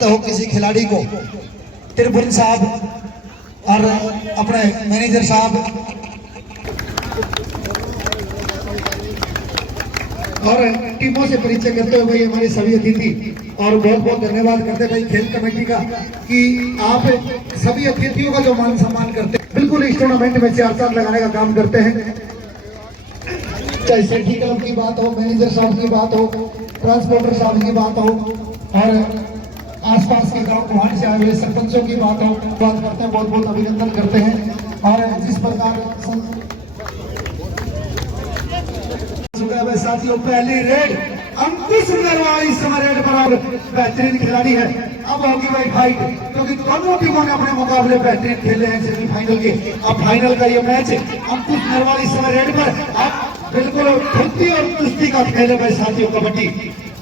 हो किसी खिलाड़ी को त्रिभुवन साहब और अपने मैनेजर साहब और टीमों से परिचय करते हुए भाई हमारे सभी अतिथि और बहुत बहुत धन्यवाद करते भाई खेल कमेटी का कि आप सभी अतिथियों का जो मान सम्मान करते हैं। बिल्कुल इस टूर्नामेंट में चार चांद लगाने का काम करते हैं। चाहे सेठी क्लब की बात हो, मैनेजर साहब की बात हो, ट्रांसपोर्टर साहब की बात हो और आसपास के गांव वहां से आए हुए सरपंचों की बात हो, बात करते हैं, बहुत बहुत अभिनंदन करते हैं। और जिस प्रकार साथियों पहली रेड अंकुश नरवाल इस समय रेड पर बेहतरीन खिलाड़ी है। अब होगी भाई फाइट, क्योंकि दोनों टीमों ने अपने मुकाबले बेहतरीन खेले हैं सेमीफाइनल के। अब फाइनल का ये मैच अंकुश नरवाल इस समय रेड पर। अब बिल्कुल फुर्ती और कुश्ती का खेल है भाई साथियों। कबड्डी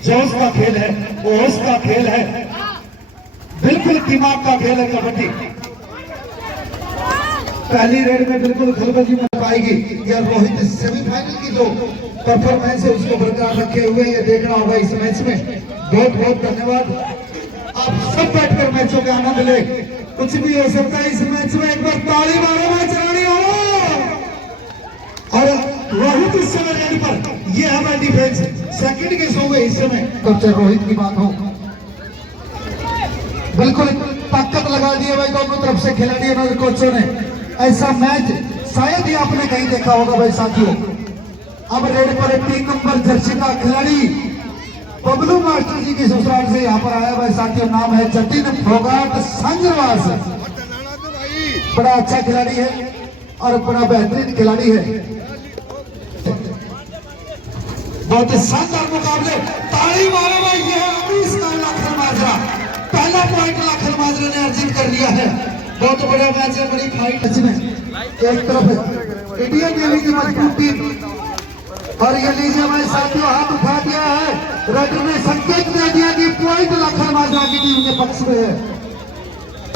जोश का खेल है, होश का खेल है, बिल्कुल दिमाग का खेल है कबड्डी। पहली रेड में बिल्कुल खलबली में पाएगी या रोहित सेमीफाइनल की जो परफॉर्मेंस है उसको बरकरार रखे हुए ये देखना होगा इस मैच में। बहुत बहुत धन्यवाद। आप सब बैठकर मैचों के आनंद ले, कुछ भी हो सकता है इस मैच में। एक बार ताली मारो मैच रानी हो। और रोहित इस समय रेड पर, ये हमारे डिफेंस सेकंड के सो गए इस समय। तो रोहित की बात हो, बिल्कुल ताकत लगा दी है भाई दोनों तरफ से खिलाड़ियों और कोचों ने। ऐसा मैच शायद ही आपने कहीं देखा होगा भाई साथियों। अब रेड पर 3 नंबर जर्सी का खिलाड़ी बबलू मास्टर जी की ससुराल से यहाँ पर आया भाई साथियों। नाम है जतिन फोगाट संजरवास। बड़ा अच्छा खिलाड़ी है और बड़ा बेहतरीन खिलाड़ी है। बहुत ही शानदार मुकाबले, ताली मारो भाई। ये है लाखन माजरा, पहला पॉइंट लाखन माजरा ने अर्जित कर लिया है। बहुत बड़ा मैच है, बड़ी फाइट में। एक तरफ इंडियन नेवी की मजबूत टीम और ये लीजिए भाई साथियों हाथ उठा दिया है, रेडर ने संकेत दे दिया कि पॉइंट लाखन माजरा की टीम के पक्ष में है।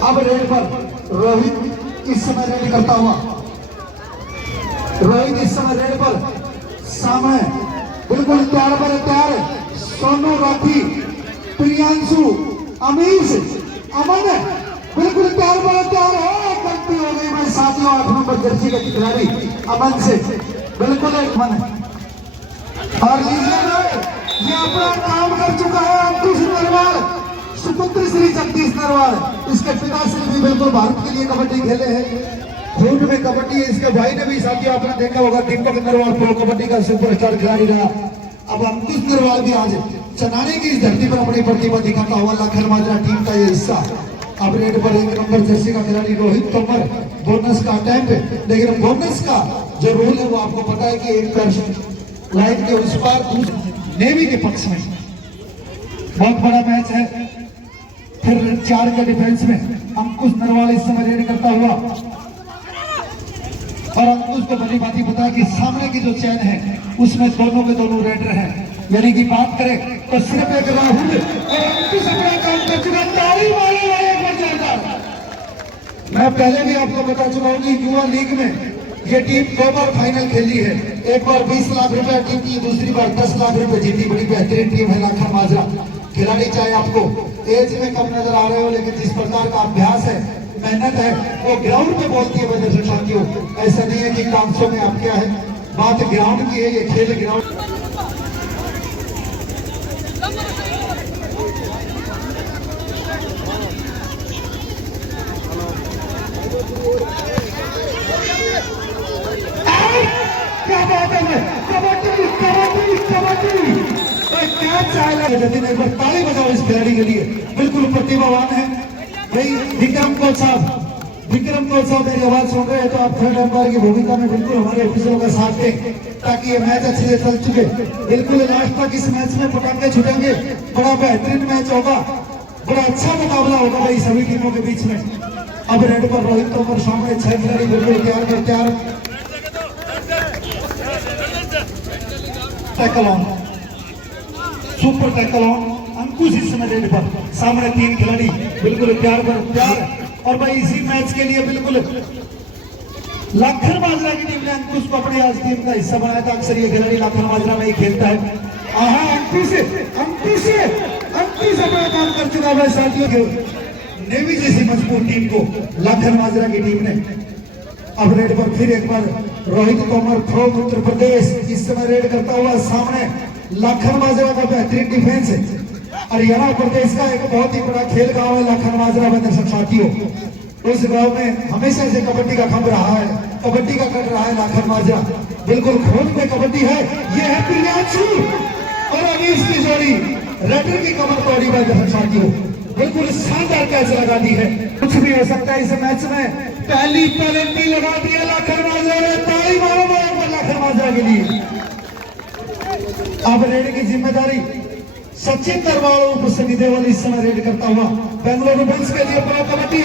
अब रेड पर रोहित इस समय रेड करता हुआ, रोहित इस समय रेड पर सामने बिल्कुल तैयार पर तैयार। सोनू राठी, प्रियांशु, अमीश, अमन बिल्कुल तैयार पर तैयार है। गलती हो गई भाई साथियों 8 नंबर जर्सी के खिलाड़ी अमन से, बिल्कुल एक मन है। और लीजिए ये अपना काम कर चुका है अंकुश नरवाल, सुपुत्र श्री जगदीश नरवाल। इसके पिताश्री भी बिल्कुल भारत के लिए कबड्डी खेले हैं, खून में कबड्डी है। इसके भाई ने भी साथियों आपने देखा होगा दीपक नरवाल प्रो कबड्डी का सुपरस्टार खिलाड़ी रहा। अब अंकुश नरवाल भी आज चनाने की इस धरती पर अपनी प्रतिभा दिखाता हुआ लाखन माजरा टीम का ये हिस्सा। अब रेड पर 1 नंबर जर्सी का खिलाड़ी रोहित तोमर। बोनस का अटैम्प्ट, लेकिन बोनस का जो रूल है वो आपको पता है कि 1% लाइन के उस पार नेवी के पक्ष में। बहुत बड़ा मैच है। फिर 4 के डिफेंस में अंकुश नरवाल इस समय रेड करता हुआ। और अंकुश को भली भांति पता है कि सामने की जो चैन है उसमें दोनों के दोनों रेडर हैं। यानी कि बात करें तो सिर्फ एक राहुल और अंकुश अपना काम कर चुका। ताली मारे एक बार जोरदार। मैं पहले भी आपको बता चुका हूं कि युवा लीग में ये टीम 2 बार फाइनल खेली है। एक बार 20 लाख रुपया टीम की, दूसरी बार 10 लाख रुपए जीती। बड़ी बेहतरीन टीम है लाखन माजरा। खिलाड़ी चाहे आपको एज में कम नजर आ रहे हो, लेकिन जिस प्रकार का अभ्यास है, मेहनत है, वो ग्राउंड पे बोलती है भाई दर्शक साथियों। ऐसा नहीं है कि कांसों में आप क्या है, बात ग्राउंड की है। ये खेल ग्राउंड जतिन एक बार ताली बजाओ इस खिलाड़ी के लिए, बिल्कुल प्रतिभावान है भाई। विक्रम कोच साहब मेरी आवाज सुन रहे हैं तो आप थर्ड अंपायर की भूमिका में बिल्कुल हमारे ऑफिसरों का साथ दें ताकि ये मैच अच्छे से चल चुके। बिल्कुल लास्ट तक इस मैच में पटाखे छुटेंगे। बड़ा बेहतरीन मैच होगा, बड़ा अच्छा मुकाबला होगा भाई सभी टीमों के बीच में। अब रेड पर रोहित तोमर सामने 6 खिलाड़ी बिल्कुल तैयार। Tackle on, super tackle on. Ankush इस समय रेड पर, सामने 3 खिलाड़ी बिल्कुल तैयार। और भाई इसी मैच के लिए बिल्कुल लाखन माजरा की टीम ने अंकुश को अपनी आज टीम का हिस्सा बनाया था। अक्सर ये खिलाड़ी लाखन माजरा में ही खेलता है। अंकुश भी समय काम कर चुका है साथियों। नेवी जैसी मजबूत टीम को लाखन माजरा की टीम ने अब रेड पर फिर एक बार रोहित तोमर फ्रॉम उत्तर प्रदेश इस समय रेड करता हुआ सामने लाखन माजरा का बेहतरीन डिफेंस है। हरियाणा प्रदेश का एक बहुत ही बड़ा खेल गांव है लाखन माजरा में दर्शक साथियों। उस गांव में हमेशा से कबड्डी का खंभ रहा है, कबड्डी का कट रहा है लाखन माजरा। बिल्कुल खून में कबड्डी है। ये है प्रियांशु और अमीश की जोड़ी, रेडर की कमर तोड़ी है दर्शक साथियों। बिल्कुल शानदार कैच लगा दी है। कुछ भी हो सकता है इस मैच में। पहली पेनल्टी लगा दी है लाखन माजरा ने। ताली मारो लाखन माजरा के लिए। अब रेड की जिम्मेदारी सचिन नरवाल उप सनीदेवल इस समय रेड करता हुआ बेंगलुरु बुल्स के लिए प्रो कबड्डी,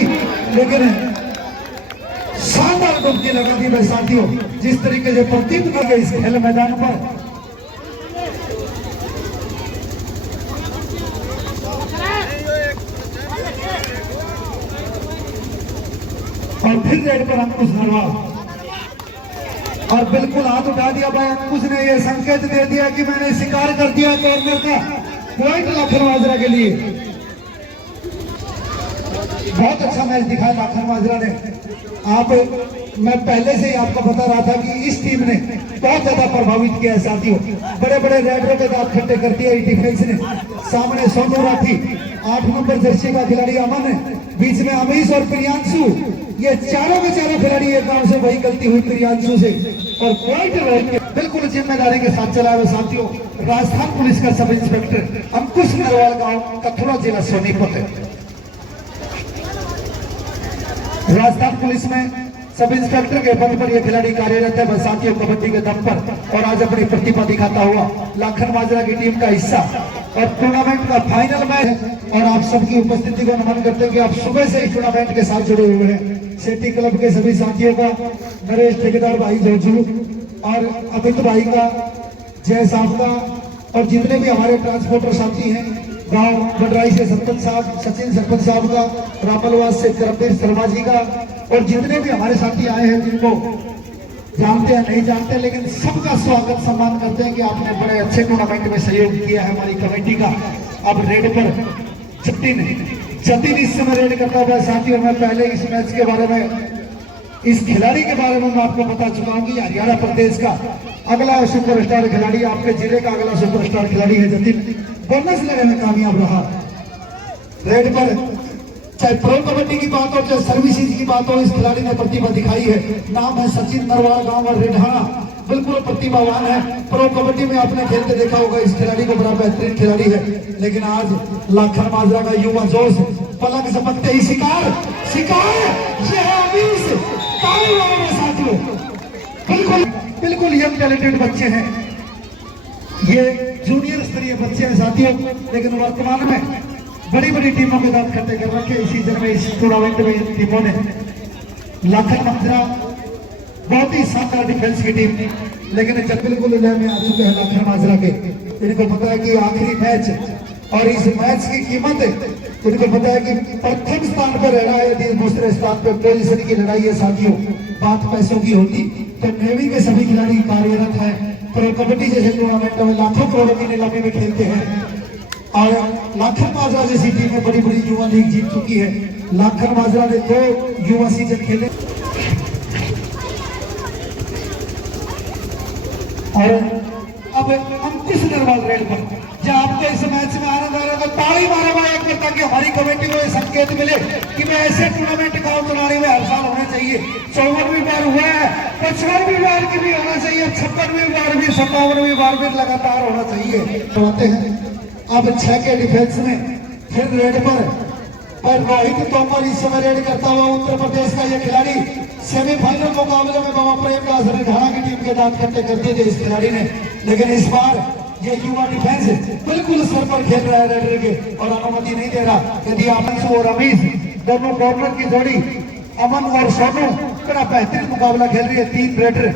लेकिन शानदार डुबकी लगा दी है साथियों। जिस तरीके से प्रतीत कर गए इस खेल मैदान पर। और फिर रेड पर अंकुश नरवाल और बिल्कुल हाथ उठा दिया भाई अंकुश ने यह संकेत दे दिया कि मैंने शिकार कर दिया कॉर्नर का पॉइंट लाखन माजरा के लिए। बहुत अच्छा मैच दिखाया लाखन माजरा ने। मैं पहले से ही आपको बता रहा था कि इस टीम ने बहुत ज्यादा प्रभावित किया है साथियों। बड़े बड़े रेडरों के दांत खट्टे कर दिए डिफेंस ने। सामने सोनू राठी 8 नंबर जर्सी का खिलाड़ी अमन है, बीच में अमीश और प्रियांशु, ये चारों के चारों खिलाड़ी एक गांव से वही गलती हुई प्रियांशु से और पॉइंट बिल्कुल जिम्मेदारी के साथ चला हुआ साथियों। राजस्थान पुलिस का सब इंस्पेक्टर अंकुश नरवाल गांव कथुआ जिला सोनीपत है। राजस्थान पुलिस में सब इंस्पेक्टर के पद पर यह खिलाड़ी कार्यरत है साथियों कबड्डी के दम पर, और आज अपनी प्रतिभा दिखाता हुआ लाखन माजरा की टीम का हिस्सा और टूर्नामेंट का फाइनल मैच। और आप सबकी उपस्थिति को नमन करते हैं कि आप सुबह से इस टूर्नामेंट के साथ जुड़े हुए हैं। सेठी क्लब के सभी साथियों का, नरेश ठेकेदार भाई जोजू और अमित भाई का, जय साहब का, और जितने भी हमारे ट्रांसपोर्टर साथी हैं गांव बडराई से सरपंच साहब, सचिन सरपंच साहब का, रामलवास से करमवीर शर्मा जी का, और जितने भी हमारे साथी आए हैं जिनको जानते हैं नहीं जानते, लेकिन सबका स्वागत सम्मान करते हैं कि आपने बड़े अच्छे टूर्नामेंट में सहयोग किया है हमारी कमेटी का। अब रेड पर जतिन इस समय रेड करता हुआ साथियों। मैं पहले इस मैच के बारे में, इस खिलाड़ी के बारे में मैं आपको बता चुका हूं कि हरियाणा प्रदेश का अगला सुपरस्टार खिलाड़ी, आपके जिले का अगला सुपरस्टार खिलाड़ी है जतिन। बोनस लेने में कामयाब रहा। रेड पर चाहे प्रो कबड्डी की बात हो चाहे सर्विसेज की बात हो, इस खिलाड़ी ने प्रतिभा दिखाई है। नाम है सचिन नरवाल, गांव और रेढाना, बिल्कुल प्रतिभावान है। प्रो कबड्डी में आपने खेलते देखा होगा इस खिलाड़ी को, बड़ा बेहतरीन खिलाड़ी है। लेकिन आज लाखन माजरा का युवा जोश पलक झपकते ही शिकार ये है अमीश साथियों। बिल्कुल यंग टैलेंटेड बच्चे हैं, ये जूनियर स्तरीय बच्चे हैं साथियों, लेकिन वर्तमान में बड़ी बड़ी टीमों के दांत खट्टे कर रखे इस सीजन में। इस टूर्नामेंट में इन टीमों ने लाखन माजरा बहुत ही शानदार डिफेंस की टीम, लेकिन जब बिल्कुल लय में आ चुके हैं लाखन माजरा के। इनको पता है कि आखिरी मैच और इस मैच की कीमत है। इनको पता है कि प्रथम स्थान पर रहना है यदि दूसरे स्थान पर पोजीशन की लड़ाई है साथियों, बात पैसों की होती तो नेवी के सभी खिलाड़ी कार्यरत है। प्रो कबड्डी जैसे टूर्नामेंट में लाखों करोड़ों की नीलामी में खेलते हैं और लाखन माजरा जैसी टीमें बड़ी बड़ी युवा लीग जीत चुकी है। लाखन माजरा ने 2 युवा सीजन खेले और अब अंकुश नरवाल रेड पर। जब आपको इस मैच में आनंद आ रहा है तो ताली मारे हुआ एक बार, ताकि हमारी कमेटी को संकेत मिले कि मैं ऐसे टूर्नामेंट का चुनावी में हर साल होना चाहिए। 54वीं बार हुआ है, 55वीं बार की भी होना चाहिए, 56वीं बार भी, 57वीं बार भी लगातार होना चाहिए। होते हैं अब 6 के डिफेंस में फिर रेड पर रोहित तोमर इस समय रेड करता हुआ उत्तर प्रदेश का यह खिलाड़ी। सेमीफाइनल मुकाबले में बाबा प्रेमदास रेढाना की टीम के दांत खट्टे कर दिए थे इस खिलाड़ी ने, लेकिन इस बार ये युवा डिफेंस बिल्कुल सर पर खेल रहा है रेडर के और अनुमति नहीं दे रहा। यदि अमन और अमीश दोनों कॉर्नर की जोड़ी अमन और सोनू बड़ा बेहतरीन मुकाबला खेल रही है। 3 रेडर,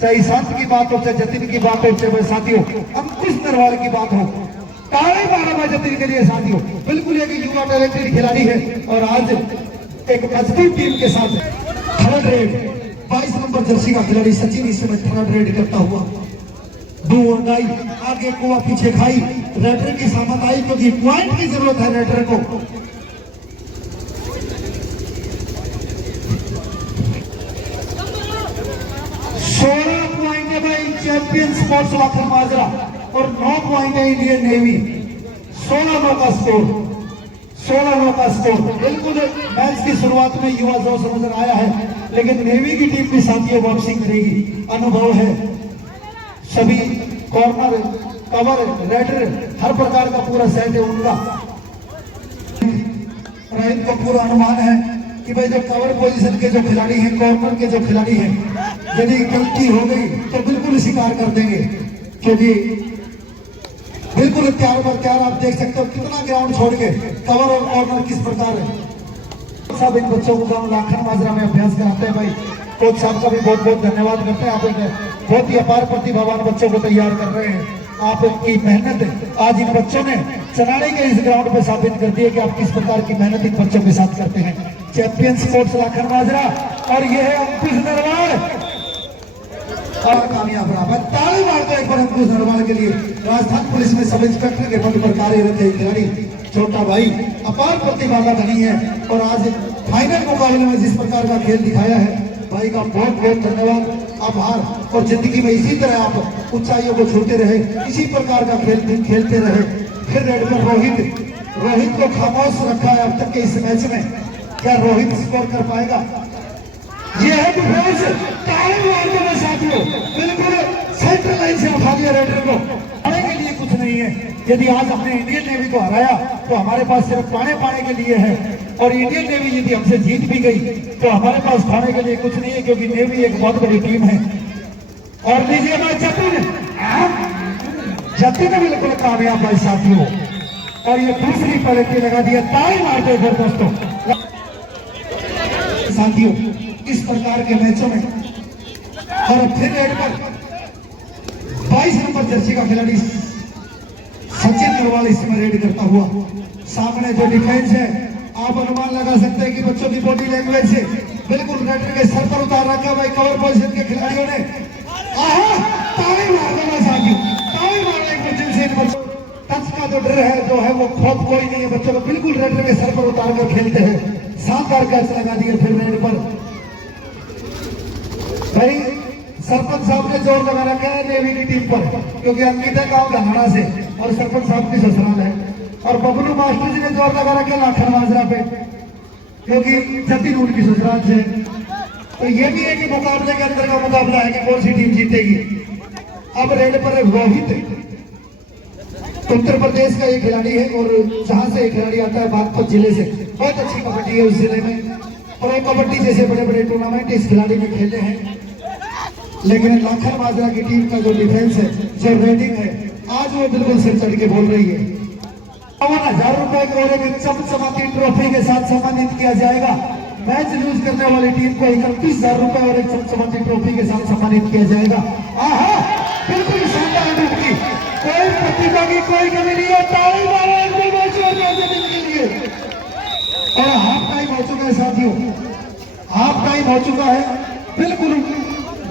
चाहे शांत की बात हो चाहे जतिन की बात हो चाहे साथियों अंकुश नरवाल की बात हो, ताले मारा जतिन के लिए साथियों। बिल्कुल एक युवा टैलेंटेड खिलाड़ी है और आज एक मजबूत टीम के साथ थर्ड रेड 22 नंबर जर्सी का खिलाड़ी सचिन इस समय थर्ड रेड करता हुआ डू और डाई, आगे कुआ पीछे खाई, रेडर की सामत आई क्योंकि पॉइंट की जरूरत है रेडर को। 16 पॉइंट है भाई चैंपियन स्पोर्ट्स लाखन माजरा और 9 पॉइंट है इंडियन नेवी। 16 का स्कोर, 16 का स्कोर। बिल्कुल मैच की शुरुआत में युवा जोश नजर आया है, लेकिन नेवी की टीम भी साथियों वापसी करेगी, अनुभव है। सभी कॉर्नर, कवर, रेडर, हर प्रकार का पूरा सेट है उनका। रोहित को पूरा अनुमान है कि भाई जो कवर पोजीशन के जो खिलाड़ी हैं, कॉर्नर के जो खिलाड़ी हैं, यदि गलती हो गई तो बिल्कुल स्वीकार कर देंगे, क्योंकि बिल्कुल त्यार पर त्यार। आप देख सकते हो कितना ग्राउंड छोड़ के कवर और कॉर्नर किस प्रकार है। सब इन बच्चों को गांव लाखन माजरा में अभ्यास कराते हैं भाई। कोच साहब का भी बहुत बहुत धन्यवाद करते हैं। आप एक बहुत ही अपार प्रतिभावान बच्चों को तैयार कर रहे हैं। आपकी मेहनत आज इन बच्चों ने चनाड़े के इस ग्राउंड पे साबित कर दी है कि आप किस प्रकार की मेहनत इन बच्चों के साथ करते हैं। चैंपियन स्पोर्ट्स लाखन माजरा और ये है अंकुश नरवाल और कामयाब रहा। ताली मारते एक बार अंकुश नरवाल के लिए। राजस्थान पुलिस में सब इंस्पेक्टर के पद पर कार्यरत है खिलाड़ी छोटा भाई, अपार प्रतिभा का धनी है और आज फाइनल मुकाबले में जिस प्रकार का खेल दिखाया है भाई का बहुत बहुत धन्यवाद, आभार। और जिंदगी में इसी तरह आप ऊंचाइयों को छूते रहे, इसी प्रकार का खेल खेलते रहे। फिर रेड पर रोहित को खामोश रखा है अब तक के इस मैच में। क्या रोहित स्कोर कर पाएगा? ये है डिफेंस, साथियों बिल्कुल सेंट्रल लाइन से उठा दिया रेडर को। पाने के लिए कुछ नहीं है। यदि आज हमने इंडियन नेवी को हराया तो हमारे पास सिर्फ पाने के लिए है, और इंडियन नेवी यदि हमसे जीत भी गई तो हमारे पास खाने के लिए कुछ नहीं है, क्योंकि नेवी एक बहुत बड़ी टीम है। और लीजिए मैं जतिन बिल्कुल कामयाब भाई साथियों, और ये दूसरी पलटी लगा दिया। ताली मारते फिर दोस्तों साथियों इस प्रकार के मैचों में। और फिर रेड पर 22 नंबर जर्सी का खिलाड़ी सचिन नरवाल इसमें रेड करता हुआ। सामने जो डिफेंस है आप अनुमान लगा सकते हैं कि बच्चों की बॉडी लैंग्वेज से बिल्कुल रेडर के सर पर उतार रखा भाई कवर पोजीशन के खिलाड़ियों ने। ताली मार देना साथियों, ताली मारने के दिल से बच्चों टच का जो डर है जो है वो खौफ कोई नहीं है। बच्चों को बिल्कुल रेडर के सर पर उतार कर खेलते हैं। शानदार कैच लगा दिया फिर रेड पर भाई। सरपंच साहब ने जोर लगा रखा है नेवी की टीम पर, क्योंकि अंकित है गांव धनाना से और सरपंच साहब की ससुराल है। और बबलू मास्टर जी ने जोर लगा रखा है लाखन माजरा पे, क्योंकि जतिन उनकी ससुराल से। तो ये भी है कि मुकाबले के अंदर का मुकाबला है कि कौन सी टीम जीतेगी। अब रेड पर रोहित उत्तर प्रदेश का एक खिलाड़ी है और जहां से एक खिलाड़ी आता है बागपत जिले से। बहुत अच्छी कबड्डी है उस जिले में, और कबड्डी जैसे बड़े बड़े टूर्नामेंट इस खिलाड़ी ने खेले हैं। लेकिन लाखन माजरा की टीम का जो डिफेंस है, जो रेडिंग है, आज वो बिल्कुल सिर चढ़ के बोल रही है। 50,000 रुपए के चमचमाती ट्रॉफी के साथ सम्मानित किया जाएगा। मैच लूज करने वाली टीम को 31,000 रुपए और एक चमचमाती ट्रॉफी के साथ सम्मानित किया जाएगा। आहा, बिल्कुल शानदार ड्यूटी, कोई प्रतिभा की कोई कमी नहीं है। ताली मारो के लिए। और हाफ टाइम हो चुका है साथियों, हाफ टाइम हो चुका है। बिल्कुल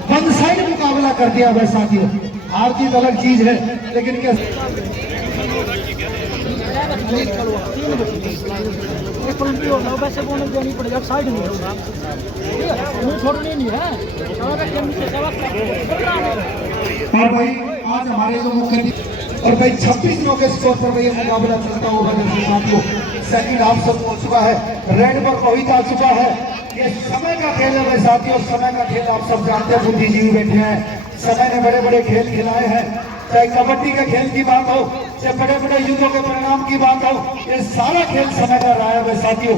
वन साइड मुकाबला कर दिया है साथियों। हार जीत अलग चीज है, लेकिन क्या वैसे बोलने देनी पड़ेगी। अब साइड नहीं छोड़नी नहीं है। और भाई आज हमारे जो मुख्य और भाई 26 नौ के स्कोर पर भाई मुकाबला चलता होगा साथियों। सेकंड हाफ सब हो चुका है, रेड पर रोहित आ चुका है। ये समय का खेल है भाई साथियों, समय का खेल आप सब जानते हैं। बुद्धिजीवी बैठे हैं, समय ने बड़े बड़े खेल खिलाए हैं, चाहे कबड्डी के खेल की बात हो, चाहे बड़े बड़े युद्धों के परिणाम की बात हो। ये सारा खेल समय का रहा है साथियों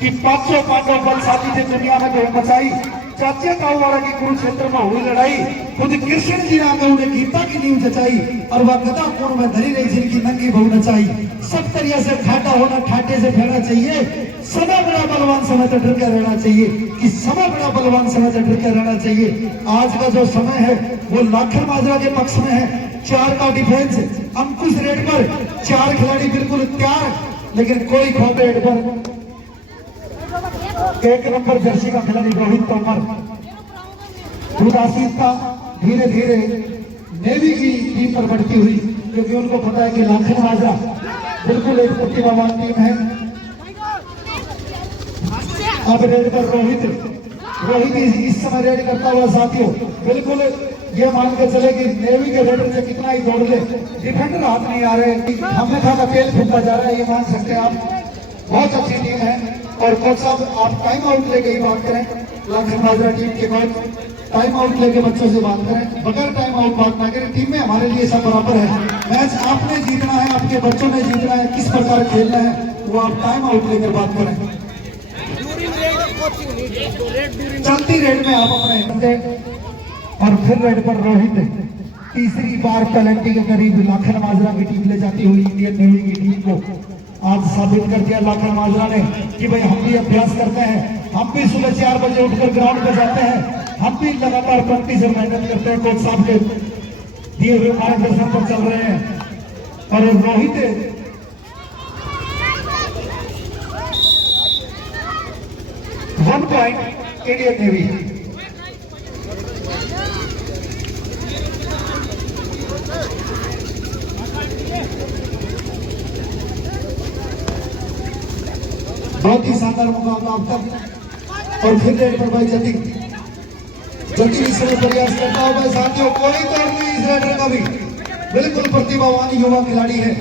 कि 500 पांडव बल साथी थे दुनिया में धूम मचाई। चाचा ताऊवाड़ा की कुरुक्षेत्र में हुई लड़ाई, खुद कृष्ण जी ने उन्हें गीता की नींव जचाई, और वह गदा कोण में धरी रही जिनकी नंगी बहु नचाई। सब तरिया से ठाटा होना ठाटे से फेरना चाहिए। समय बड़ा बलवान समय से डर कर रहना चाहिए, कि समय बड़ा बलवान समय से डर कर रहना चाहिए। आज का जो समय है वो लाखन माजरा के पक्ष में है। 4 का डिफेंस, अंकुश रेड पर 4 खिलाड़ी बिल्कुल तैयार, लेकिन कोई खौफ रेड पर। 1 नंबर जर्सी का खिलाड़ी रोहित तोमर उदासीनता धीरे धीरे नेवी की टीम पर बढ़ती हुई, क्योंकि उनको पता है कि लाखन माजरा बिल्कुल एक प्रतिभावान टीम है। अब रेड पर रोहित इस समय रेड करता हुआ साथियों, बिल्कुल ये मान के चले कि नेवी के रेडर से कितना ही दौड़ ले, डिफेंडर हाथ नहीं आ रहे, हमें था तेल फूकता जा रहा है, ये मान सकते हैं आप। बहुत अच्छी टीम है। और कोच साहब आप टाइम आउट लेके ही बात करें, लाखन माजरा टीम के कोच टाइम आउट लेके बच्चों से बात करें, बगैर टाइम आउट बात ना करें। टीम में हमारे लिए सब बराबर है, मैच आपने जीतना है, आपके बच्चों ने जीतना है, किस प्रकार खेलना है वो आप टाइम आउट लेकर बात करें। चलती रेड में आप अपने, और फिर रेड पर रोहित तीसरी बार पेनल्टी के करीब लाखन माजरा की टीम ले जाती हुई इंडियन नेवी की टीम को आज साबित कर दिया लाखन माजरा ने कि भाई हम भी अभ्यास करते हैं, हम भी सुबह 4 बजे उठकर ग्राउंड पर जाते हैं, हम भी लगातार प्रैक्टिस और मेहनत करते हैं, कोच साहब के दिए हुए मार्गदर्शन पर चल रहे हैं। और रोहित 1 पॉइंट इंडियन नेवी। बहुत ही शानदार मुकाबला अब तक। और फिर रेड पर भाई जल्दी इस समय प्रयास करता होगा साथियों, कोई तोड़ नहीं इस रेडर का भी, बिल्कुल प्रतिभावान युवा खिलाड़ी है।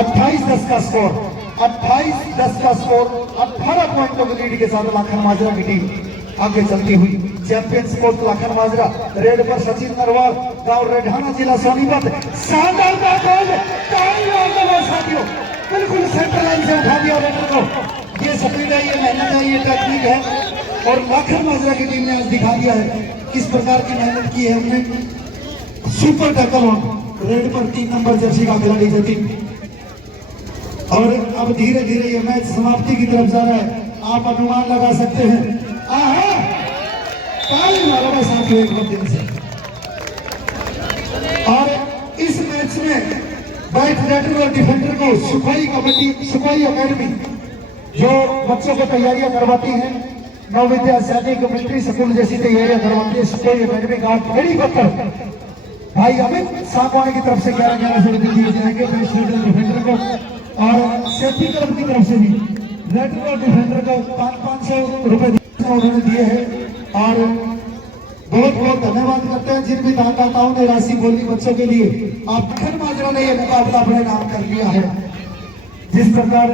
28-10 का स्कोर, 28-10 का स्कोर, 18 पॉइंटों की लीड के साथ लाखन माजरा की टीम आगे चलती हुई। चैंपियन स्पोर्ट्स लाखन माजरा, रेड पर सचिन नरवाल, गांव रेढाना, जिला सोनीपत। शानदार साथियों, बिल्कुल सेंटर लाइन से उठा दिया रेडर को। ये स्पीड है, ये मेहनत है, ये टेक्निक है, और लाखन माजरा की टीम ने आज दिखा दिया है किस प्रकार की मेहनत की है हमने। सुपर टैकल रेड पर 3 नंबर जर्सी का खिलाड़ी जतिन। और अब धीरे धीरे ये मैच समाप्ति की तरफ जा रहा है, आप अनुमान लगा सकते हैं। साथियों एक दिन से, और इस मैच में बैट रेडर और डिफेंडर को सुखोई अकेडमी जो बच्चों को तैयारियां करवाती है, नवविद्या सैनिक मिलिट्री स्कूल जैसी तैयारियां करवाती है सुखोई अकेडमी का बड़ी पत्थर भाई अमित सागवानी की तरफ से 11,1100 रुपए दिए जाएंगे बेस्ट रेडर डिफेंडर को, और सेफ्टी क्लब की तरफ से भी रेडर और डिफेंडर को 500 रुपए उन्होंने दिए हैं। और बहुत बहुत धन्यवाद करते हैं जिन भी दानदाताओं ने राशि बोली बच्चों के लिए। आप लाखन माजरा ने यह मुकाबला अपने नाम कर लिया है। जिस प्रकार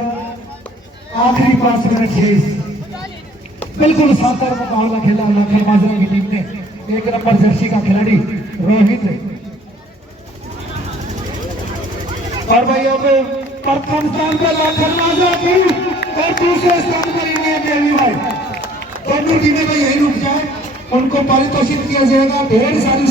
आखिरी 5 मिनट शेष, बिल्कुल शानदार मुकाबला खेला लाखन माजरा की टीम ने। 1 नंबर जर्सी का खिलाड़ी रोहित, और भाई अब प्रथम स्थान पर लाखन माजरा की और दूसरे स्थान पर इंडियन नेवी भाई। दोनों टीमें भाई यही रुक जाए, उनको पारितोषित किया जाएगा। ढेर सारी